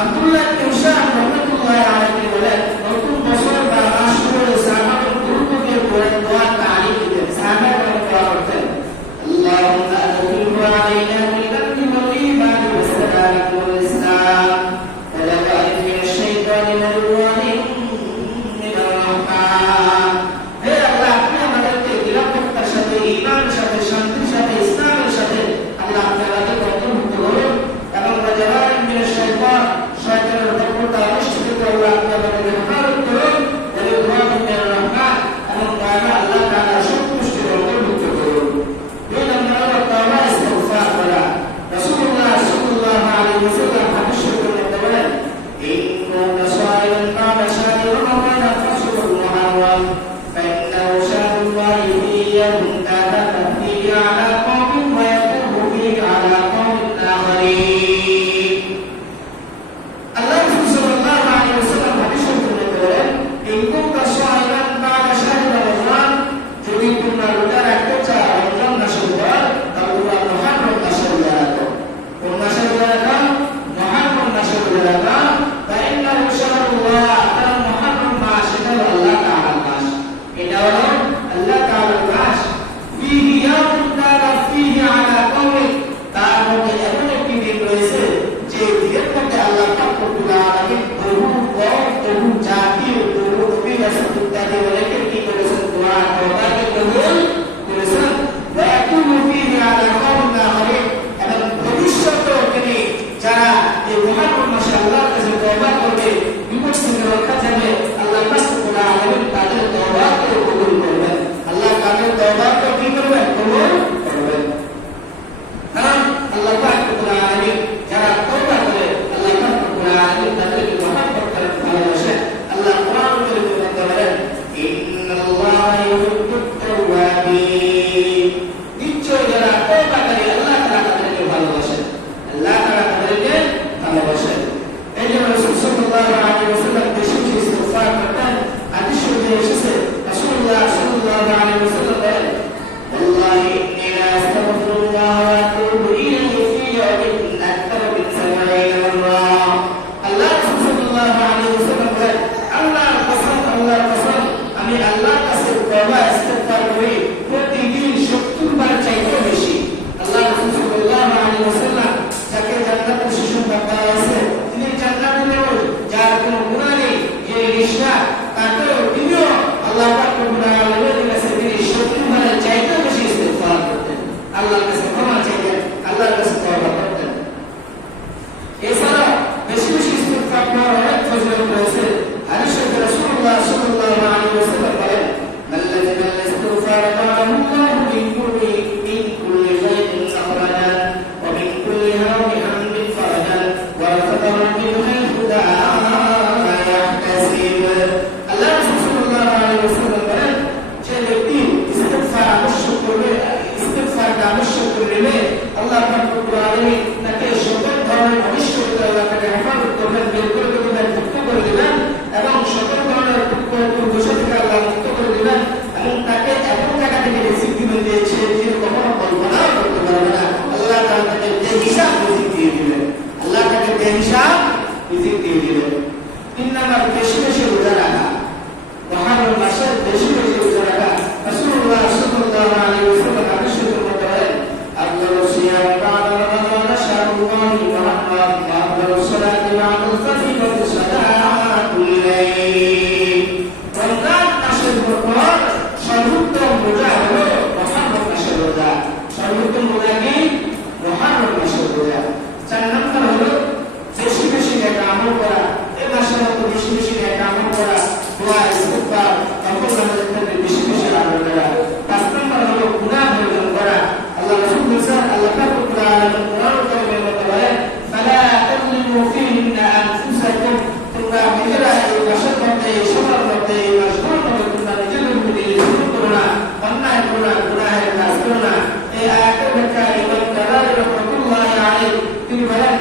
আব্দুল্লাহ ইবনে হুশাম রাহমাতুল্লাহি আলাইহি বলেন, নতুন বছর বা মাস শুরু হলে সাহাবাগণ গুরুত্বকে দোয়া তালিম দিতেন। সাহাবাগণ দোয়া করতেন, আল্লাহুম্মা আদখিলহু আলাইনা মিন আমনি ওয়াল ঈমান ওয়াস সালাম ওয়াল ইসলাম ওয়া লা তা'রিফ মিনাশ শাইতানি ওয়াল মিনার রাহমান। হে আল্লাহ, আপনি আমাদেরকে নিরাপত্তার সাথে, ঈমানের সাথে, শান্তির সাথে, ইসলামের সাথে আল্লাহ আপনাকে অন্তর্ভুক্ত করুন এবং রাজাবান মিনাশ শাইতান, শয়তানের কপটতা অনিশ্চিত আল্লাহ আপনি আমাদেরকে হেফাজত করুন, ওয়া মিনার রাহমান, এবং দয়াময় আল্লাহ তাআলা সন্তুষ্টির অন্তর্ভুক্ত করুন। দুই নম্বর হলো তাওবা ইস্তিগফার করা। রাসূলুল্লাহ সাল্লাল্লাহু আলাইহি ওয়াসাল্লাম হাদিস শরীফের মধ্যে বলেন, ইন্না সাইয়ান বা'দা শাহরি রমাদান ফাসুল মুহাররম ফাইন্নাহু শাহরুল্লাহি ফিহি মুনতাহা ফিহি আলা কওমিন ওয়া ইয়াতুবু ফিহি আলা কওমিন আখারিন। আল্লাহ রাসূল সাল্লাল্লাহু আলাইহি ওয়াসাল্লাম হাদিস শরীফের মধ্যে বলেন, ইনকুনতা সাইয়ান বা'দা শাহরি রমাদান, যদি তোমরা রোজা রাখতে চাও রমজান মাসের পর, তাহলে তোমরা মুহররম মাসে রোজা রাখো। কোন মাসে রোজা রাখো? মুহররম মাসে রোজা রাখো। ফাইন্নাহু শাহরুল্লাহ, কারণ মুহররম মাস এটা হলো আল্লাহ তাআলার মাস, এটা হলো আল্লাহ তাআলার মাস। ফিহি ইয়াউমুন তারা ফিহি আলা কওমিন, তার মধ্যে এমন একটি দিন রয়েছে যে দিনের মধ্যে আল্লাহ পাক রব্বুল আলামিন বহু কওম, বহু জাতি, বহু নবী রাসূল ইত্যাদি অনেকে কি করেছেন? দোয়া তওবাকে কবুল করেছেন। ওয়া ইয়াতুবু ফিহি আলা কওমিন আখারিন, এবং ভবিষ্যতেও তিনি যারা এই মুহররম মাসে আল্লাহর কাছে তওবা করবে, বিপদ থেকে রক্ষা চাইবে, আল্লাহ পাক রব্বুল আলামিন তাদের তওবাকে কবুল করবেন। আল্লাহ তাদের তওবাকে কি করবেন? কবুল করবেন। কারণ আল্লাহ পাক রব্বুল আলামিন যারা তওবা করে, আল্লাহ পাক রব্বুল আলামিন তাদেরকে মহব্বত করেন, ভালোবাসেন। আল্লাহ কোরআন কারীমের মধ্যে বলেন, ইন্নাল্লাহা ইউহিব্বুত তাওয়াবিন, নিশ্চয়ই যারা তওবা করে আল্লাহ তাআলা তাদেরকে ভালোবাসেন, আল্লাহ তাআলা তাদেরকে ভালোবাসেন। এই জন্য রাসূল সাল্লাল্লাহু আলাইহি ওয়াসাল্লাম বেশি বেশি ইস্তিগফার করতেন। হাদিস শরীফে এসেছে, রাসূলুল্লাহ সাল্লাল্লাহু আলাইহি ওয়াসাল্লাম বলেন, ওয়াল্লাহি ইন্নী লা আস্তাগফিরুল্লাহ ওয়া আতুবু ইলাইহি ফি ইয়াওমিন আকতার মিন 70 মাররা। আল্লাহ রাসূল সাল্লাল্লাহু আলাইহি ওয়াসাল্লাম বলেন, আল্লাহর কসম, আল্লাহর কসম, আমি আল্লাহর কাছে তওবা ইস্তিগফার করি প্রতিদিন 70 বার চাইতে বেশি। আল্লাহ রাসূল সাল্লাল্লাহু আলাইহি ওয়াসাল্লাম যাকে জান্নাতের সুসংবাদ দেওয়া হয়েছে, তিনি জান্নাতে নেবেন, যার কোনো গুনাহ নেই, যে নিষ্পাপ, তাকেও তিনিও আল্লাহ পাক রব্বুল আলামিনের কাছে তিনি 70 বারের চাইতে বেশি ইস্তিগফার করতেন, আল্লাহর কাছে ক্ষমা চাইতেন, আল্লাহর কাছে তওবা করতেন। এছাড়া বেশি বেশি ইস্তিগফার করার অনেক ফজিলত রয়েছে। হাদিস শরীফে রাসূলুল্লাহ সাল্লাল্লাহু আলাইহি ওয়াসাল্লাম বলেন, মাল্লাযিনা ইস্তিগফার কালাহু আল্লাহু মিন কুল্লি যায়িন মাখরাজান ওয়া মিন কুল্লি হাওমিন হামদিন ফারাজান ওয়া রাযাকাহু মিন হাইথু লা ইয়াহতাসিব। আল্লাহ রাসূল সাল্লাল্লাহু আলাইহি ওয়াসাল্লাম বলেন, যে ব্যক্তি ইস্তিগফার আবশ্যক করবে, ইস্তিগফারটা আবশ্যক করে নেবে, আল্লাহ পাক রব্বুল আলামিন তাকে সকল ধরনের অনিষ্ট থেকে আল্লাহ তাকে হেফাজত করবেন, বের করে দেবেন, মুক্ত করে দেবেন, এবং সকল ধরনের দোষ থেকে আল্লাহ মুক্ত করে দেবেন, এবং তাকে এমন জায়গা থেকে রিজিক দিবেন যে সে কখনো কল্পনাও করতে পারবে না। আল্লাহ তাআলা তাকে বেহিসাব রিজিক দিয়ে দিবেন, আল্লাহ তাকে বেহিসাব রিজিক দিয়ে দিবেন। 3 নাম্বার, বেশি বেশি রোজা রাখা। মুহররম মাসে বেশি বেশি রোজা রাখা। রাসূলুল্লাহ সাল্লাল্লাহু আলাইহি ওয়াসাল্লাম হাদিস শরীফের মধ্যে বলেন, আফদালুস সিয়াম বা'দা রমাদান শাহরুল্লাহি মুহররম ওয়া আফদালুস সালাতি বা'দাল ফারিদাতি সালাতুল লাইল। রমজান মাসের পর সর্বোত্তম রোজা হলো মুহররম মাসের রোজা। সর্বোত্তম রোজা কি? মুহররম মাসের রোজা। 4 নম্বর হলো বেশি বেশি নেক আমল করা। এই মাসের মধ্যে বেশি বেশি নেক আমল করা, দোয়া ইস্তিগফার, নফল নামাজের ক্ষেত্রে বেশি বেশি আমল করা। 5 নম্বর হলো গুনাহ বর্জন করা। আল্লাহ রাসূল বলেছেন, আল্লাহ পাক রব্বুল আলামিন কোরআন কারীমের মধ্যে বলেন, ফালা তাযলিমু ফীহিন্না আনফুসাকুম, তোমরা নিজেরা এই মাসের মধ্যে, এই সময়ের মধ্যে, এই মাসগুলোর মধ্যে তোমরা নিজেদের উপর জুলুম করো না, অন্যায় করো না, গুনাহের কাজ করো না। এই আয়াতের ব্যাখ্যা ইমাম তাবারী রাহমাতুল্লাহি আলাইহি তিনি বলেন,